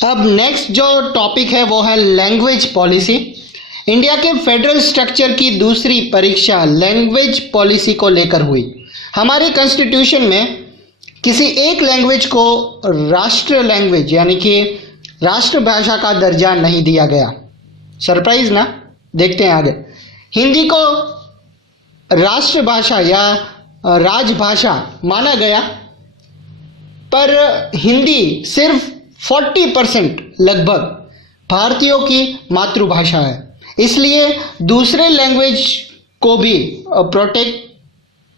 अब नेक्स्ट जो टॉपिक है वो है लैंग्वेज पॉलिसी। इंडिया के फेडरल स्ट्रक्चर की दूसरी परीक्षा लैंग्वेज पॉलिसी को लेकर हुई। हमारे कॉन्स्टिट्यूशन में किसी एक लैंग्वेज को राष्ट्र लैंग्वेज यानी कि राष्ट्रभाषा का दर्जा नहीं दिया गया। सरप्राइज ना? देखते हैं आगे। हिंदी को राष्ट्रभाषा या राजभाषा माना गया, पर हिंदी सिर्फ 40% लगभग भारतीयों की मातृभाषा है। इसलिए दूसरे लैंग्वेज को भी प्रोटेक्ट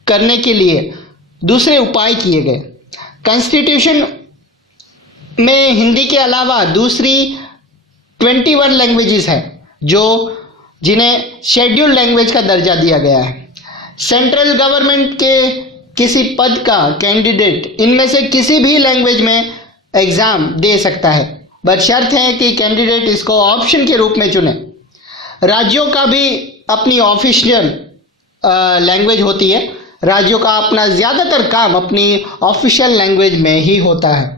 करने के लिए दूसरे उपाय किए गए। कॉन्स्टिट्यूशन में हिंदी के अलावा दूसरी 21 लैंग्वेजेस हैं जिन्हें शेड्यूल्ड लैंग्वेज का दर्जा दिया गया है। सेंट्रल गवर्नमेंट के किसी पद का कैंडिडेट इनमें से किसी भी लैंग्वेज में एग्ज़ाम दे सकता है, बस शर्त है कि कैंडिडेट इसको ऑप्शन के रूप में चुने। राज्यों का भी अपनी ऑफिशियल लैंग्वेज होती है। राज्यों का अपना ज़्यादातर काम अपनी ऑफिशियल लैंग्वेज में ही होता है।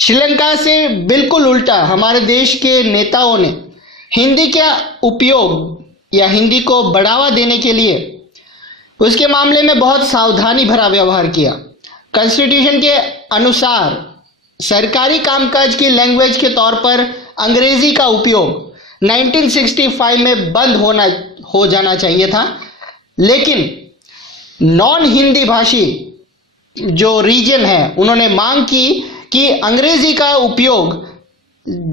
श्रीलंका से बिल्कुल उल्टा हमारे देश के नेताओं ने हिंदी का उपयोग या हिंदी को बढ़ावा देने के लिए उसके मामले में बहुत सावधानी भरा व्यवहार किया। कॉन्स्टिट्यूशन के अनुसार सरकारी कामकाज की लैंग्वेज के तौर पर अंग्रेजी का उपयोग 1965 में बंद हो जाना चाहिए था, लेकिन नॉन हिंदी भाषी जो रीजन है उन्होंने मांग की कि अंग्रेजी का उपयोग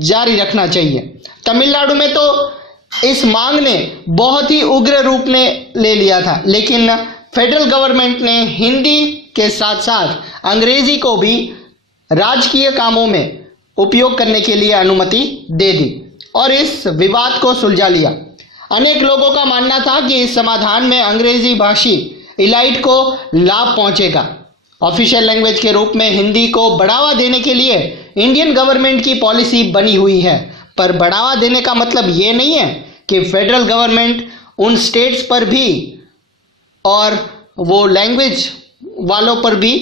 जारी रखना चाहिए। तमिलनाडु में तो इस मांग ने बहुत ही उग्र रूप में ले लिया था, लेकिन फेडरल गवर्नमेंट ने हिंदी के साथ साथ अंग्रेजी को भी राजकीय कामों में उपयोग करने के लिए अनुमति दे दी और इस विवाद को सुलझा लिया। अनेक लोगों का मानना था कि इस समाधान में अंग्रेजी भाषी इलाइट को लाभ पहुंचेगा। ऑफिशियल लैंग्वेज के रूप में हिंदी को बढ़ावा देने के लिए इंडियन गवर्नमेंट की पॉलिसी बनी हुई है, पर बढ़ावा देने का मतलब ये नहीं है कि फेडरल गवर्नमेंट उन स्टेट्स पर भी और वो लैंग्वेज वालों पर भी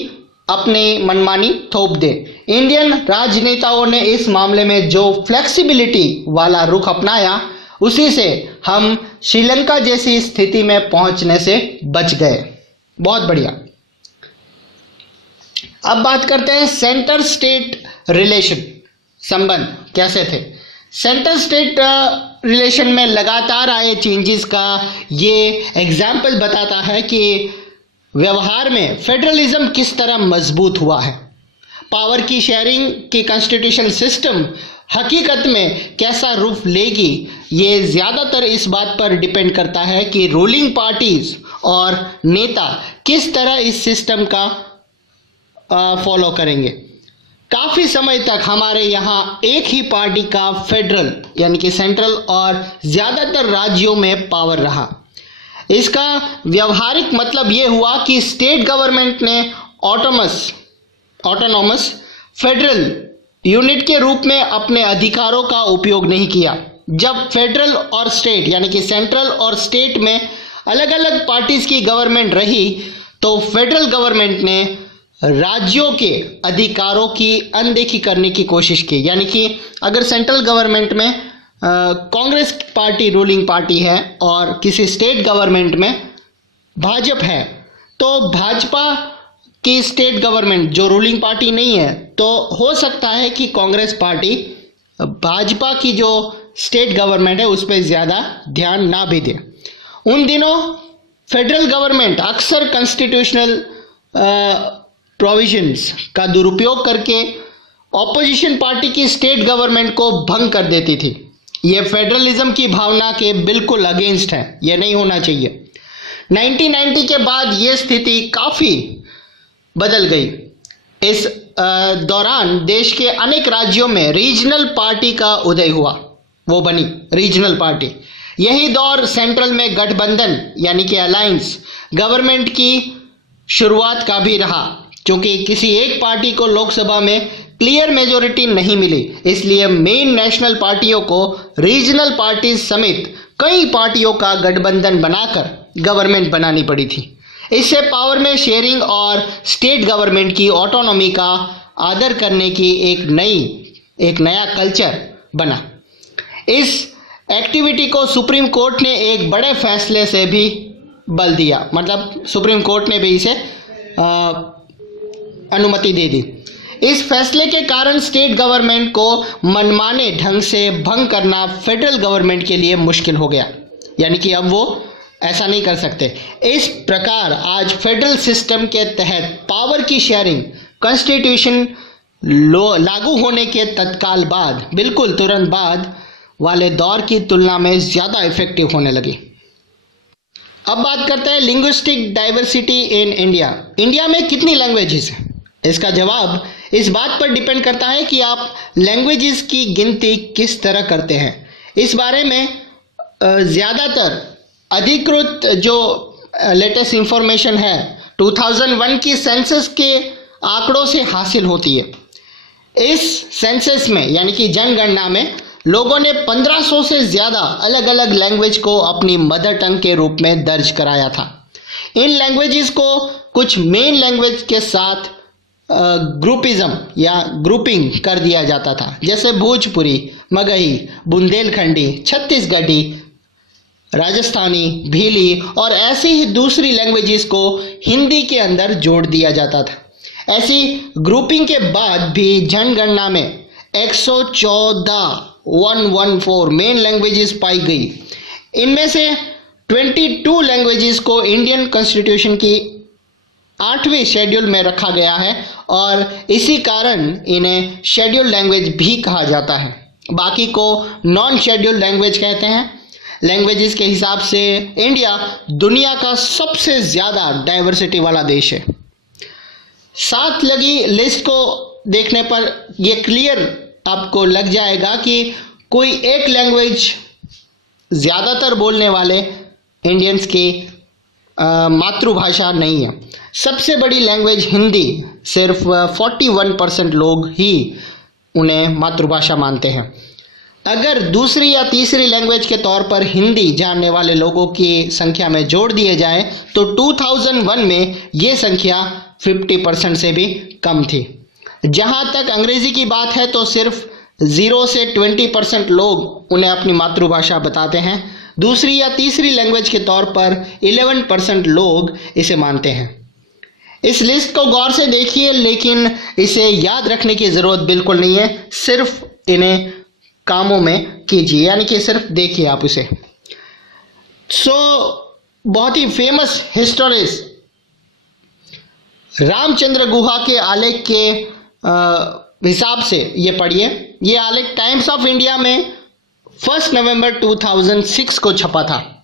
अपनी मनमानी थोप दे। इंडियन राजनेताओं ने इस मामले में जो फ्लेक्सिबिलिटी वाला रुख अपनाया, उसी से हम श्रीलंका जैसी स्थिति में पहुंचने से बच गए। बहुत बढ़िया। अब बात करते हैं सेंटर स्टेट रिलेशन, संबंध कैसे थे। सेंटर स्टेट रिलेशन में लगातार आए चेंजेस का ये एग्जाम्पल बताता है कि व्यवहार में फेडरलिज्म किस तरह मजबूत हुआ है। पावर की शेयरिंग की कॉन्स्टिट्यूशन सिस्टम हकीकत में कैसा रूप लेगी, ये ज़्यादातर इस बात पर डिपेंड करता है कि रूलिंग पार्टीज और नेता किस तरह इस सिस्टम का फॉलो करेंगे। काफ़ी समय तक हमारे यहाँ एक ही पार्टी का फेडरल यानी कि सेंट्रल और ज़्यादातर राज्यों में पावर रहा। इसका व्यवहारिक मतलब ये हुआ कि स्टेट गवर्नमेंट ने ऑटोनॉमस फेडरल यूनिट के रूप में अपने अधिकारों का उपयोग नहीं किया। जब फेडरल और स्टेट यानी कि सेंट्रल और स्टेट में अलग अलग पार्टीज की गवर्नमेंट रही, तो फेडरल गवर्नमेंट ने राज्यों के अधिकारों की अनदेखी करने की कोशिश की। यानी कि अगर सेंट्रल गवर्नमेंट में कांग्रेस पार्टी रूलिंग पार्टी है और किसी स्टेट गवर्नमेंट में भाजपा है, तो भाजपा की स्टेट गवर्नमेंट जो रूलिंग पार्टी नहीं है, तो हो सकता है कि कांग्रेस पार्टी भाजपा की जो स्टेट गवर्नमेंट है उस पर ज़्यादा ध्यान ना भी दे। उन दिनों फेडरल गवर्नमेंट अक्सर कॉन्स्टिट्यूशनल प्रोविजंस का दुरुपयोग करके ऑपोजिशन पार्टी की स्टेट गवर्नमेंट को भंग कर देती थी। ये फेडरलिज्म की भावना के बिल्कुल अगेंस्ट है, ये नहीं होना चाहिए। 1990 के बाद ये स्थिति काफ़ी बदल गई। इस दौरान देश के अनेक राज्यों में रीजनल पार्टी का उदय हुआ, वो बनी रीजनल पार्टी। यही दौर सेंट्रल में गठबंधन यानी कि अलायंस गवर्नमेंट की शुरुआत का भी रहा, क्योंकि किसी एक पार्टी को लोकसभा में क्लियर मेजोरिटी नहीं मिली, इसलिए मेन नेशनल पार्टियों को रीजनल पार्टीज समेत कई पार्टियों का गठबंधन बनाकर गवर्नमेंट बनानी पड़ी थी। इससे पावर में शेयरिंग और स्टेट गवर्नमेंट की ऑटोनॉमी का आदर करने की एक नई एक नया कल्चर बना। इस एक्टिविटी को सुप्रीम कोर्ट ने एक बड़े फैसले से भी बल दिया, मतलब सुप्रीम कोर्ट ने भी इसे अनुमति दे दी। इस फैसले के कारण स्टेट गवर्नमेंट को मनमाने ढंग से भंग करना फेडरल गवर्नमेंट के लिए मुश्किल हो गया, यानी कि अब वो ऐसा नहीं कर सकते। इस प्रकार आज फेडरल सिस्टम के तहत पावर की शेयरिंग कॉन्स्टिट्यूशन लागू होने के तत्काल बाद, बिल्कुल तुरंत बाद वाले दौर की तुलना में ज़्यादा इफेक्टिव होने लगी। अब बात करते हैं linguistic diversity in India. India में कितनी लैंग्वेजेस हैं? इसका जवाब इस बात पर डिपेंड करता है कि आप लैंग्वेजेस की गिनती किस तरह करते हैं। इस बारे में ज़्यादातर अधिकृत जो लेटेस्ट इंफॉर्मेशन है 2001 की सेंसस के आंकड़ों से हासिल होती है। इस सेंसस में यानी कि जनगणना में लोगों ने 1500 से ज़्यादा अलग अलग लैंग्वेज को अपनी मदर टंग के रूप में दर्ज कराया था। इन लैंग्वेजेस को कुछ मेन लैंग्वेज के साथ ग्रुपिज्म या ग्रुपिंग कर दिया जाता था, जैसे भोजपुरी, मगही, बुंदेलखंडी, छत्तीसगढ़ी, राजस्थानी, भीली और ऐसी ही दूसरी लैंग्वेजेस को हिंदी के अंदर जोड़ दिया जाता था। ऐसी ग्रुपिंग के बाद भी जनगणना में 114 मेन लैंग्वेजेस पाई गई। इनमें से 22 लैंग्वेजेस को इंडियन कॉन्स्टिट्यूशन की 8वें शेड्यूल में रखा गया है और इसी कारण इन्हें शेड्यूल लैंग्वेज भी कहा जाता है। बाकी को नॉन शेड्यूल लैंग्वेज कहते हैं। लैंग्वेजेस के हिसाब से इंडिया दुनिया का सबसे ज़्यादा डाइवर्सिटी वाला देश है। साथ लगी लिस्ट को देखने पर यह क्लियर आपको लग जाएगा कि कोई एक लैंग्वेज ज़्यादातर बोलने वाले इंडियंस की मातृभाषा नहीं है। सबसे बड़ी लैंग्वेज हिंदी, सिर्फ 41% लोग ही उन्हें मातृभाषा मानते हैं। अगर दूसरी या तीसरी लैंग्वेज के तौर पर हिंदी जानने वाले लोगों की संख्या में जोड़ दिए जाए तो 2001 में ये संख्या 50% से भी कम थी। जहाँ तक अंग्रेज़ी की बात है तो सिर्फ 0 से 20% लोग उन्हें अपनी मातृभाषा बताते हैं। दूसरी या तीसरी लैंग्वेज के तौर पर 11% लोग इसे मानते हैं। इस लिस्ट को गौर से देखिए, लेकिन इसे याद रखने की ज़रूरत बिल्कुल नहीं है, सिर्फ इन्हें कामों में कीजिए, यानी कि सिर्फ देखिए आप इसे। बहुत ही फेमस हिस्टोरिस्ट रामचंद्र गुहा के आलेख के हिसाब से ये पढ़िए। ये आलेख टाइम्स ऑफ इंडिया में 1 नवंबर 2006 को छपा था।